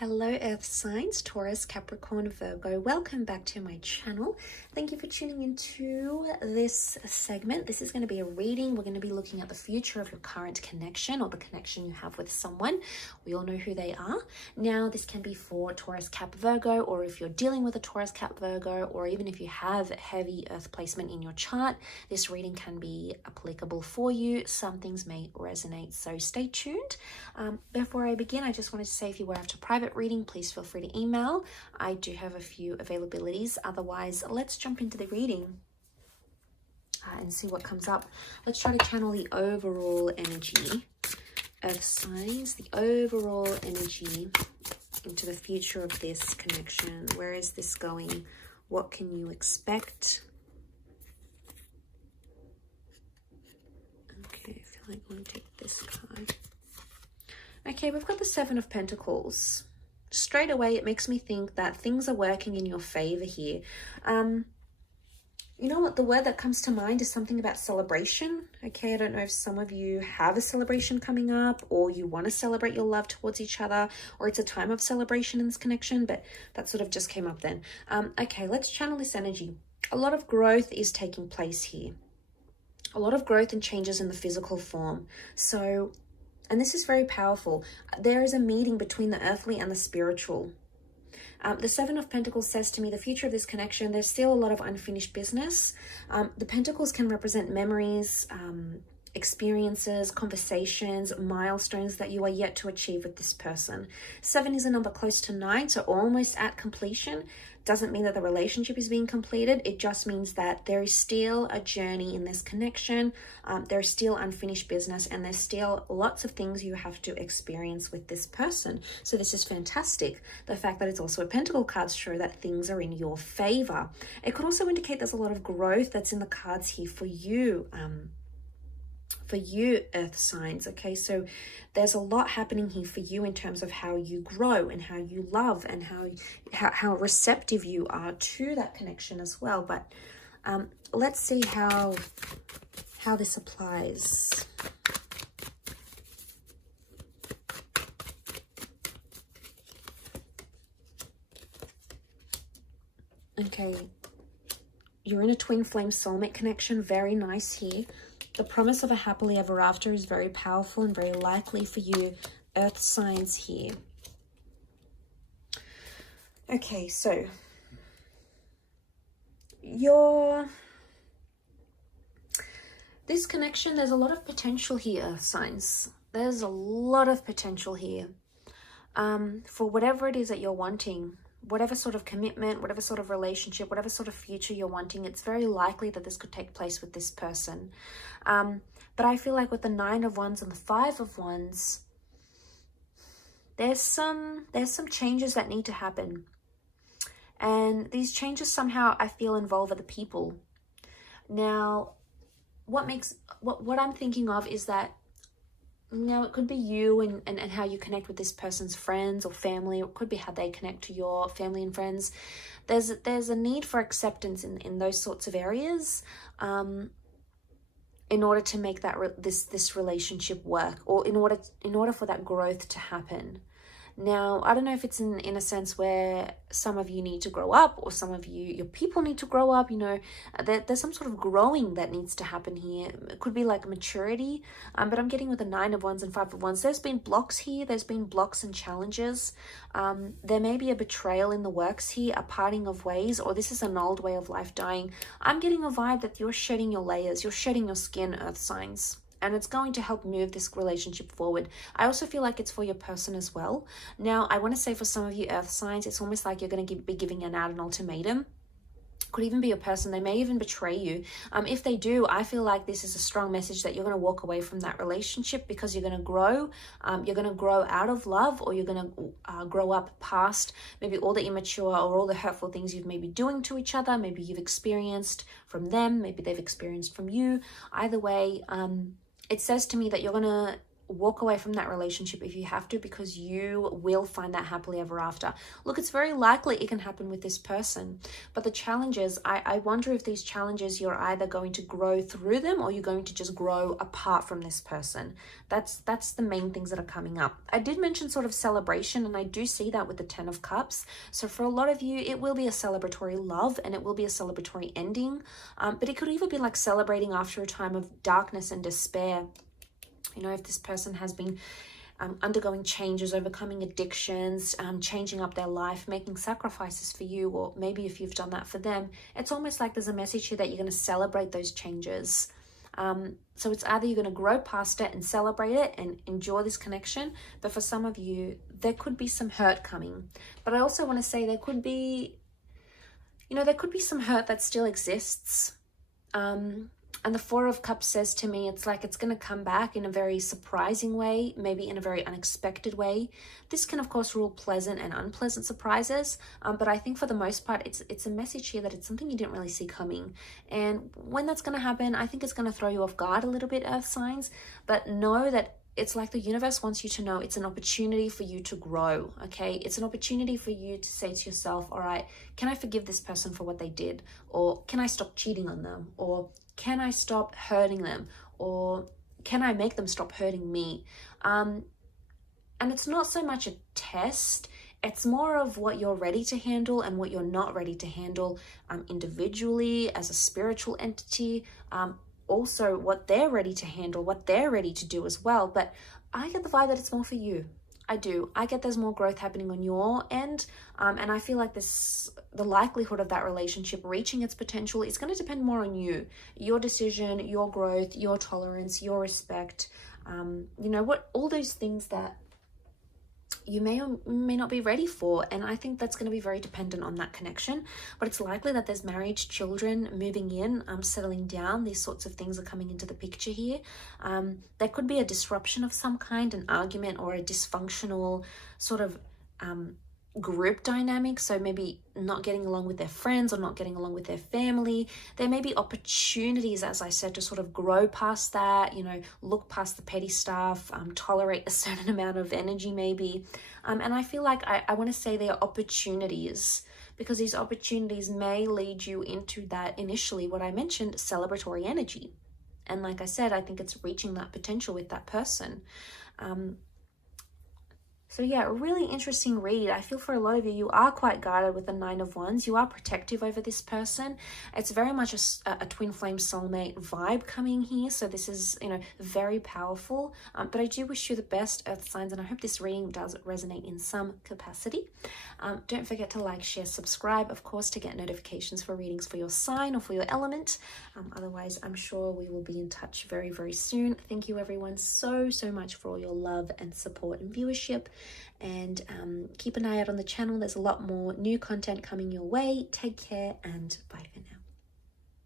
Hello Earth signs, Taurus, Capricorn, Virgo. Welcome back to my channel. Thank you for tuning into this segment. This is going to be a reading. We're going to be looking at the future of your current connection or the connection you have with someone. We all know who they are. Now, this can be for Taurus, Cap, Virgo, or if you're dealing with a Taurus, Cap, Virgo, or even if you have heavy Earth placement in your chart, this reading can be applicable for you. Some things may resonate, so stay tuned. Before I begin, I just wanted to say if you were after private reading, please feel free to email. I do have a few availabilities. Otherwise, let's jump into the reading and see what comes up. Let's try to channel the overall energy of signs, the overall energy into the future of this connection. Where is this going? What can you expect? Okay, I feel like I'm going to take this card. Okay, we've got the Seven of Pentacles. Straight away, it makes me think that things are working in your favor here. You know what? The word that comes to mind is something about celebration. Okay, I don't know if some of you have a celebration coming up or you want to celebrate your love towards each other, or it's a time of celebration in this connection, but that sort of just came up then. Okay, let's channel this energy. A lot of growth is taking place here. A lot of growth and changes in the physical form. So, and this is very powerful. There is a meeting between the earthly and the spiritual. The Seven of Pentacles says to me, the future of this connection, there's still a lot of unfinished business. The Pentacles can represent memories, experiences, conversations, milestones that you are yet to achieve with this person. 7 is a number close to 9, so almost at completion. Doesn't mean that the relationship is being completed. It just means that there is still a journey in this connection. There's still unfinished business, and there's still lots of things you have to experience with this person. So this is fantastic. The fact that it's also a Pentacle cards show that things are in your favor. It could also indicate there's a lot of growth that's in the cards here for you. For you, Earth signs. Okay, so there's a lot happening here for you in terms of how you grow and how you love and how receptive you are to that connection as well. But let's see how this applies. Okay, you're in a twin flame soulmate connection. Very nice here. The promise of a happily ever after is very powerful and very likely for you, Earth signs here. Okay, so this connection, there's a lot of potential here, Earth signs. There's a lot of potential here for whatever it is that you're wanting. Whatever sort of commitment, whatever sort of relationship, whatever sort of future you're wanting, it's very likely that this could take place with this person. But I feel like with the 9 of Wands and the 5 of Wands, there's some changes that need to happen. And these changes somehow I feel involve other people. Now, what I'm thinking of is that, you know, it could be you and how you connect with this person's friends or family. It could be how they connect to your family and friends. There's a need for acceptance in those sorts of areas in order to make that this relationship work, or in order for that growth to happen. Now, I don't know if it's in a sense where some of you need to grow up, or some of your people need to grow up. You know, there's some sort of growing that needs to happen here. It could be like maturity, but I'm getting with the 9 of Wands and 5 of Wands. There's been blocks here. There's been blocks and challenges. There may be a betrayal in the works here, a parting of ways, or this is an old way of life dying. I'm getting a vibe that you're shedding your layers. You're shedding your skin, Earth signs. And it's going to help move this relationship forward. I also feel like it's for your person as well. Now, I want to say for some of you Earth signs, it's almost like you're going to be giving out an ultimatum. Could even be your person. They may even betray you. If they do, I feel like this is a strong message that you're going to walk away from that relationship because you're going to grow. You're going to grow out of love, or you're going to grow up past maybe all the immature or all the hurtful things you've maybe doing to each other. Maybe you've experienced from them. Maybe they've experienced from you. Either way, it says to me that you're going to walk away from that relationship if you have to, because you will find that happily ever after. Look, it's very likely it can happen with this person, but the challenges, I wonder if these challenges, you're either going to grow through them or you're going to just grow apart from this person. That's the main things that are coming up. I did mention sort of celebration, and I do see that with the 10 of Cups. So for a lot of you, it will be a celebratory love and it will be a celebratory ending, but it could even be like celebrating after a time of darkness and despair. You know, if this person has been undergoing changes, overcoming addictions, changing up their life, making sacrifices for you, or maybe if you've done that for them, it's almost like there's a message here that you're going to celebrate those changes. So it's either you're going to grow past it and celebrate it and enjoy this connection, but for some of you, there could be some hurt coming. But I also want to say there could be, you know, there could be some hurt that still exists. And the 4 of Cups says to me, it's like it's going to come back in a very surprising way, maybe in a very unexpected way. This can, of course, rule pleasant and unpleasant surprises, but I think for the most part, it's a message here that it's something you didn't really see coming. And when that's going to happen, I think it's going to throw you off guard a little bit, Earth signs, but know that it's like the universe wants you to know it's an opportunity for you to grow, okay? It's an opportunity for you to say to yourself, all right, can I forgive this person for what they did? Or can I stop cheating on them? Or can I stop hurting them? Or can I make them stop hurting me? And it's not so much a test. It's more of what you're ready to handle and what you're not ready to handle individually, as a spiritual entity, also what they're ready to handle, what they're ready to do as well. But I get the vibe that it's more for you. I do. I get there's more growth happening on your end. And I feel like the likelihood of that relationship reaching its potential is going to depend more on you, your decision, your growth, your tolerance, your respect. You know, what all those things that you may or may not be ready for. And I think that's going to be very dependent on that connection. But it's likely that there's marriage, children moving in, settling down. These sorts of things are coming into the picture here. There could be a disruption of some kind, an argument or a dysfunctional sort of group dynamic. So maybe not getting along with their friends or not getting along with their family. There may be opportunities, as I said, to sort of grow past that, you know, look past the petty stuff, tolerate a certain amount of energy maybe. And I feel like I want to say there are opportunities, because these opportunities may lead you into that initially, what I mentioned, celebratory energy. And like I said, I think it's reaching that potential with that person. So yeah, a really interesting read. I feel for a lot of you, you are quite guarded with the 9 of Wands. You are protective over this person. It's very much a twin flame soulmate vibe coming here. So this is, you know, very powerful. But I do wish you the best, Earth signs, and I hope this reading does resonate in some capacity. Don't forget to like, share, subscribe, of course, to get notifications for readings for your sign or for your element. Otherwise, I'm sure we will be in touch very, very soon. Thank you everyone so much for all your love and support and viewership. And keep an eye out on the channel. There's a lot more new content coming your way. Take care and bye.